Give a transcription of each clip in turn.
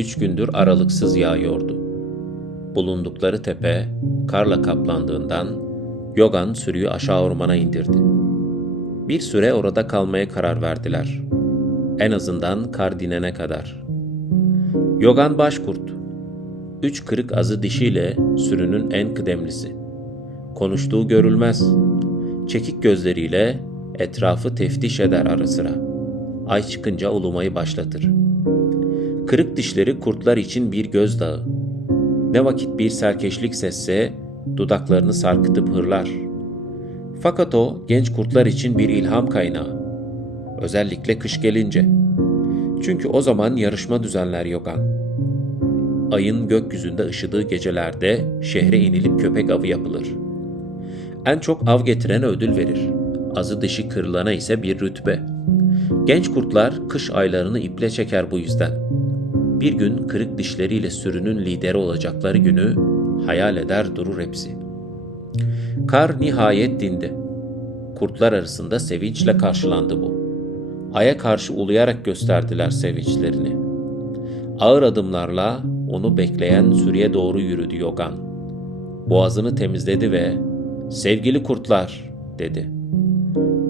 üç gündür aralıksız yağıyordu. Bulundukları tepe karla kaplandığından Yogan sürüyü aşağı ormana indirdi. Bir süre orada kalmaya karar verdiler. En azından kar dinene kadar. Yogan başkurt. Üç kırık azı dişiyle sürünün en kıdemlisi. Konuştuğu görülmez. Çekik gözleriyle etrafı teftiş eder ara sıra. Ay çıkınca ulumayı başlatır. Kırık dişleri kurtlar için bir gözdağı. Ne vakit bir serkeşlik sesse dudaklarını sarkıtıp hırlar. Fakat o genç kurtlar için bir ilham kaynağı. Özellikle kış gelince. Çünkü o zaman yarışma düzenler Yogan. Ayın gökyüzünde ışıdığı gecelerde şehre inilip köpek avı yapılır. En çok av getirene ödül verir. Azı dışı kırılana ise bir rütbe. Genç kurtlar kış aylarını iple çeker bu yüzden. Bir gün kırık dişleriyle sürünün lideri olacakları günü hayal eder durur hepsi. Kar nihayet dindi. Kurtlar arasında sevinçle karşılandı bu. Aya karşı uluyarak gösterdiler sevinçlerini. Ağır adımlarla onu bekleyen sürüye doğru yürüdü Yogan. Boğazını temizledi ve ''Sevgili kurtlar'' dedi.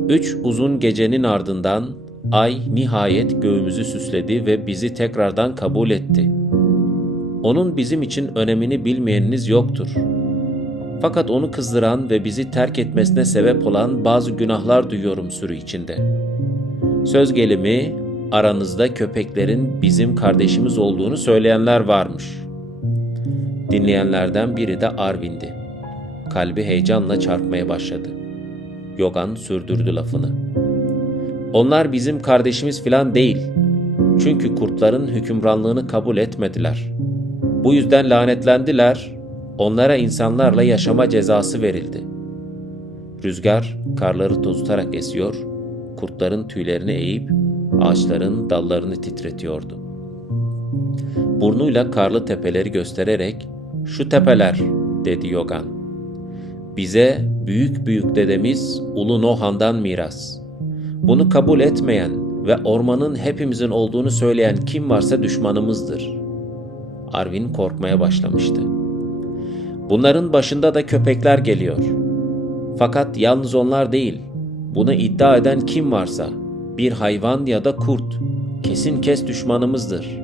Üç uzun gecenin ardından ay nihayet göğümüzü süsledi ve bizi tekrardan kabul etti. Onun bizim için önemini bilmeyeniniz yoktur. Fakat onu kızdıran ve bizi terk etmesine sebep olan bazı günahlar duyuyorum sürü içinde. Söz gelimi aranızda köpeklerin bizim kardeşimiz olduğunu söyleyenler varmış. Dinleyenlerden biri de Arvin'di. Kalbi heyecanla çarpmaya başladı. Yogan sürdürdü lafını. Onlar bizim kardeşimiz filan değil. Çünkü kurtların hükümranlığını kabul etmediler. Bu yüzden lanetlendiler. Onlara insanlarla yaşama cezası verildi. Rüzgar karları tozutarak esiyor, kurtların tüylerini eğip ağaçların dallarını titretiyordu. Burnuyla karlı tepeleri göstererek "Şu tepeler," dedi Yogan. "Bize büyük büyük dedemiz Ulu Nohan'dan miras. Bunu kabul etmeyen ve ormanın hepimizin olduğunu söyleyen kim varsa düşmanımızdır." Arvin korkmaya başlamıştı. Bunların başında da köpekler geliyor. Fakat yalnız onlar değil. Bunu iddia eden kim varsa bir hayvan ya da kurt kesin kes düşmanımızdır.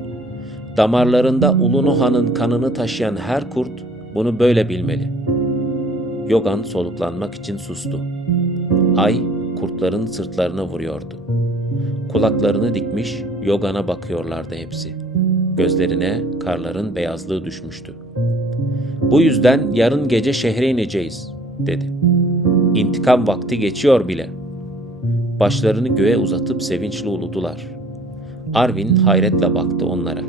Damarlarında Ulu Nohan'ın kanını taşıyan her kurt bunu böyle bilmeli. Yogan soluklanmak için sustu. Ay kurtların sırtlarına vuruyordu. Kulaklarını dikmiş Yogan'a bakıyorlardı hepsi. Gözlerine karların beyazlığı düşmüştü. Bu yüzden yarın gece şehre ineceğiz, dedi. İntikam vakti geçiyor bile. Başlarını göğe uzatıp sevinçli uludular. Arvin hayretle baktı onlara.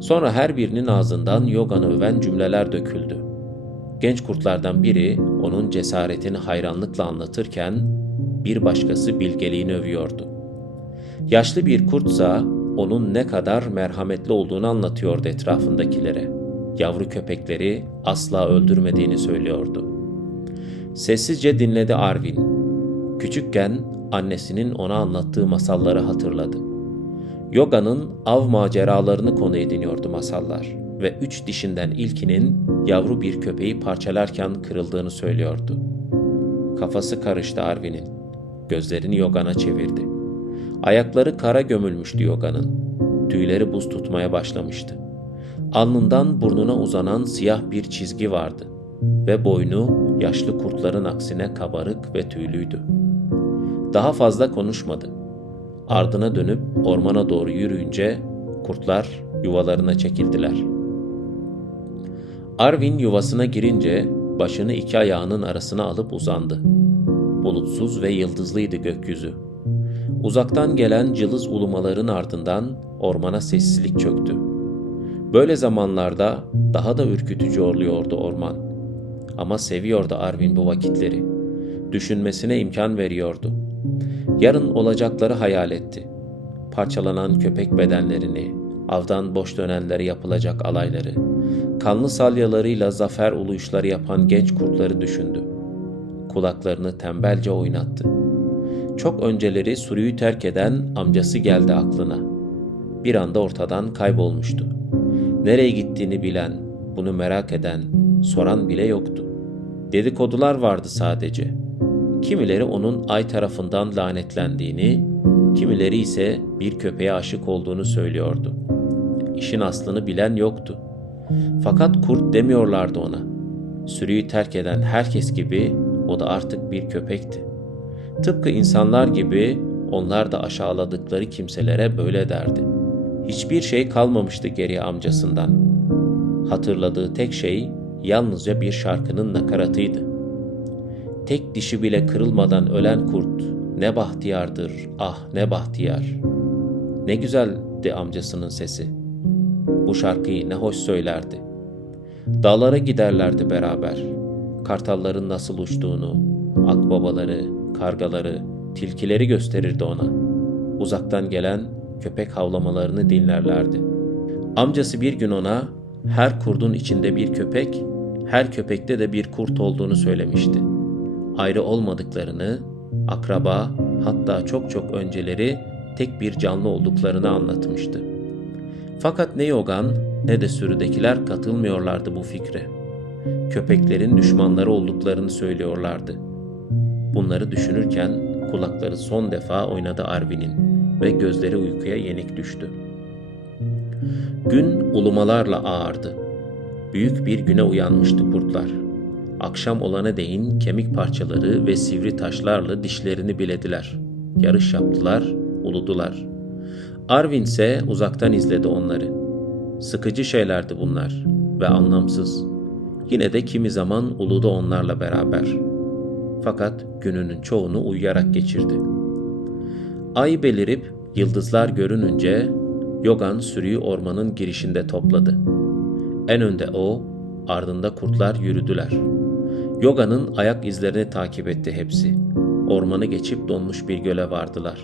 Sonra her birinin ağzından Yogan'ı öven cümleler döküldü. Genç kurtlardan biri onun cesaretini hayranlıkla anlatırken bir başkası bilgeliğini övüyordu. Yaşlı bir kurtsa onun ne kadar merhametli olduğunu anlatıyordu etrafındakilere. Yavru köpekleri asla öldürmediğini söylüyordu. Sessizce dinledi Arvin. Küçükken annesinin ona anlattığı masalları hatırladı. Yoga'nın av maceralarını konu ediniyordu masallar ve üç dişinden ilkinin yavru bir köpeği parçalarken kırıldığını söylüyordu. Kafası karıştı Arvin'in. Gözlerini Yogan'a çevirdi. Ayakları kara gömülmüştü Yogan'ın. Tüyleri buz tutmaya başlamıştı. Alnından burnuna uzanan siyah bir çizgi vardı ve boynu yaşlı kurtların aksine kabarık ve tüylüydü. Daha fazla konuşmadı. Ardına dönüp ormana doğru yürüyünce kurtlar yuvalarına çekildiler. Arvin yuvasına girince başını iki ayağının arasına alıp uzandı. Bulutsuz ve yıldızlıydı gökyüzü. Uzaktan gelen cılız ulumaların ardından ormana sessizlik çöktü. Böyle zamanlarda daha da ürkütücü oluyordu orman. Ama seviyordu Arvin bu vakitleri. Düşünmesine imkan veriyordu. Yarın olacakları hayal etti. Parçalanan köpek bedenlerini, avdan boş dönenleri yapılacak alayları, kanlı salyalarıyla zafer uluyuşları yapan genç kurtları düşündü. Kulaklarını tembelce oynattı. Çok önceleri sürüyü terk eden amcası geldi aklına. Bir anda ortadan kaybolmuştu. Nereye gittiğini bilen, bunu merak eden, soran bile yoktu. Dedikodular vardı sadece. Kimileri onun ay tarafından lanetlendiğini, kimileri ise bir köpeğe aşık olduğunu söylüyordu. İşin aslını bilen yoktu. Fakat kurt demiyorlardı ona. Sürüyü terk eden herkes gibi o da artık bir köpekti. Tıpkı insanlar gibi onlar da aşağıladıkları kimselere böyle derdi. Hiçbir şey kalmamıştı geriye amcasından. Hatırladığı tek şey yalnızca bir şarkının nakaratıydı. Tek dişi bile kırılmadan ölen kurt ne bahtiyardır ah ne bahtiyar. Ne güzeldi amcasının sesi. Bu şarkıyı ne hoş söylerdi. Dağlara giderlerdi beraber. Kartalların nasıl uçtuğunu, akbabaları, kargaları, tilkileri gösterirdi ona. Uzaktan gelen köpek havlamalarını dinlerlerdi. Amcası bir gün ona her kurdun içinde bir köpek, her köpekte de bir kurt olduğunu söylemişti. Ayrı olmadıklarını, akraba hatta çok çok önceleri tek bir canlı olduklarını anlatmıştı. Fakat ne Yogan ne de sürüdekiler katılmıyorlardı bu fikre. Köpeklerin düşmanları olduklarını söylüyorlardı. Bunları düşünürken kulakları son defa oynadı Arvin'in ve gözleri uykuya yenik düştü. Gün ulumalarla ağardı. Büyük bir güne uyanmıştı kurtlar. Akşam olana değin kemik parçaları ve sivri taşlarla dişlerini bilediler. Yarış yaptılar, uludular. Arvin ise uzaktan izledi onları. Sıkıcı şeylerdi bunlar ve anlamsız. Yine de kimi zaman uludu onlarla beraber. Fakat gününün çoğunu uyuyarak geçirdi. Ay belirip yıldızlar görününce Yogan sürüyü ormanın girişinde topladı. En önde o, ardında kurtlar yürüdüler. Yoga'nın ayak izlerini takip etti hepsi. Ormanı geçip donmuş bir göle vardılar.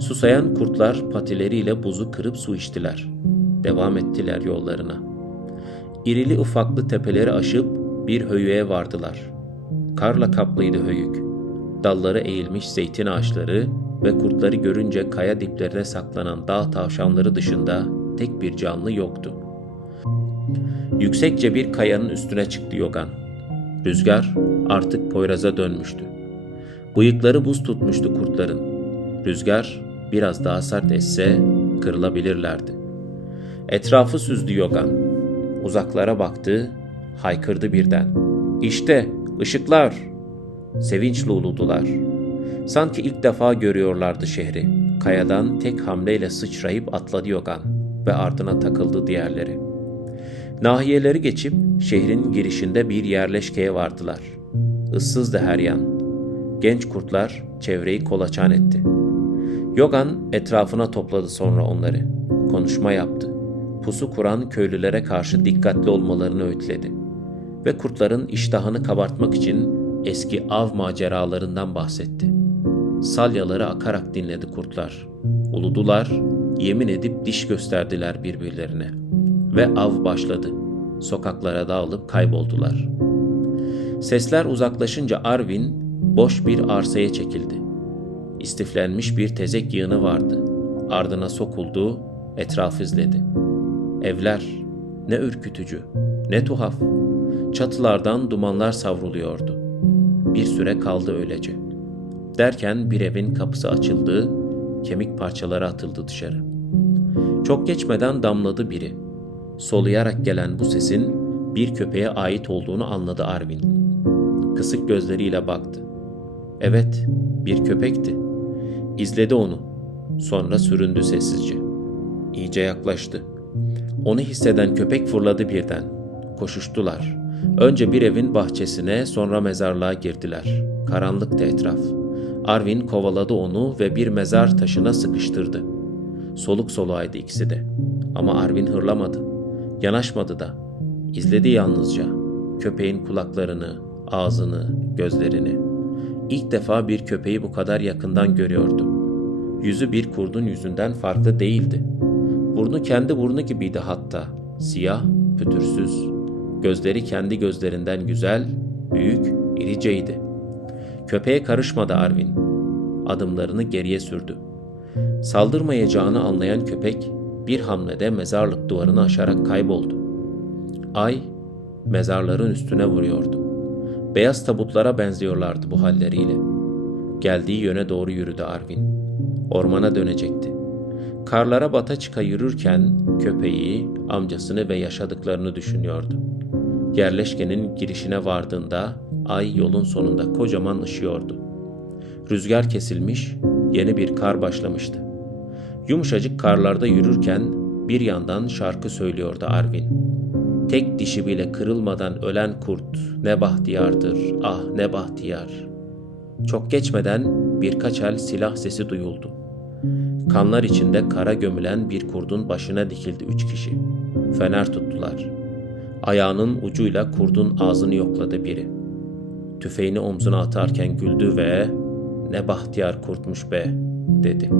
Susayan kurtlar patileriyle buzu kırıp su içtiler. Devam ettiler yollarına. İrili ufaklı tepeleri aşıp bir höyüğe vardılar. Karla kaplıydı höyük. Dalları eğilmiş zeytin ağaçları ve kurtları görünce kaya diplerine saklanan dağ tavşanları dışında tek bir canlı yoktu. Yüksekçe bir kayanın üstüne çıktı Yogan. Rüzgar artık Poyraz'a dönmüştü. Bıyıkları buz tutmuştu kurtların. Rüzgar biraz daha sert esse kırılabilirlerdi. Etrafı süzdü Yogan. Uzaklara baktı, haykırdı birden. İşte ışıklar! Sevinçle uludular. Sanki ilk defa görüyorlardı şehri. Kayadan tek hamleyle sıçrayıp atladı Yogan ve ardına takıldı diğerleri. Nahiyeleri geçip şehrin girişinde bir yerleşkeye vardılar. Issızdı her yan. Genç kurtlar çevreyi kolaçan etti. Yogan etrafına topladı sonra onları. Konuşma yaptı. Pusu kuran köylülere karşı dikkatli olmalarını öğütledi. Ve kurtların iştahını kabartmak için eski av maceralarından bahsetti. Salyaları akarak dinledi kurtlar. Uludular, yemin edip diş gösterdiler birbirlerine. Ve av başladı. Sokaklara dağılıp kayboldular. Sesler uzaklaşınca Arvin boş bir arsaya çekildi. İstiflenmiş bir tezek yığını vardı. Ardına sokuldu, etrafı izledi. Evler, ne ürkütücü, ne tuhaf. Çatılardan dumanlar savruluyordu. Bir süre kaldı öylece. Derken bir evin kapısı açıldı, kemik parçaları atıldı dışarı. Çok geçmeden damladı biri. Soluyarak gelen bu sesin bir köpeğe ait olduğunu anladı Arvin. Kısık gözleriyle baktı. Evet, bir köpekti. İzledi onu. Sonra süründü sessizce. İyice yaklaştı. Onu hisseden köpek fırladı birden. Koşuştular. Önce bir evin bahçesine, sonra mezarlığa girdiler. Karanlıktı etraf. Arvin kovaladı onu ve bir mezar taşına sıkıştırdı. Soluk soluğaydı ikisi de. Ama Arvin hırlamadı. Yanaşmadı da. İzledi yalnızca. Köpeğin kulaklarını, ağzını, gözlerini. İlk defa bir köpeği bu kadar yakından görüyordu. Yüzü bir kurdun yüzünden farklı değildi. Burnu kendi burnu gibiydi hatta. Siyah, pütürsüz. Gözleri kendi gözlerinden güzel, büyük, iriceydi. Köpeğe karışmadı Arvin. Adımlarını geriye sürdü. Saldırmayacağını anlayan köpek bir hamlede mezarlık duvarını aşarak kayboldu. Ay mezarların üstüne vuruyordu. Beyaz tabutlara benziyorlardı bu halleriyle. Geldiği yöne doğru yürüdü Arvin. Ormana dönecekti. Karlara bata çıka yürürken köpeği, amcasını ve yaşadıklarını düşünüyordu. Yerleşkenin girişine vardığında ay yolun sonunda kocaman ışıyordu. Rüzgar kesilmiş, yeni bir kar başlamıştı. Yumuşacık karlarda yürürken bir yandan şarkı söylüyordu Arvin. Tek dişi bile kırılmadan ölen kurt ne bahtiyardır, ah ne bahtiyar. Çok geçmeden birkaç el silah sesi duyuldu. Kanlar içinde kara gömülen bir kurdun başına dikildi üç kişi. Fener tuttular. Ayağının ucuyla kurdun ağzını yokladı biri. Tüfeğini omzuna atarken güldü ve ''Ne bahtiyar kurtmuş be'' dedi.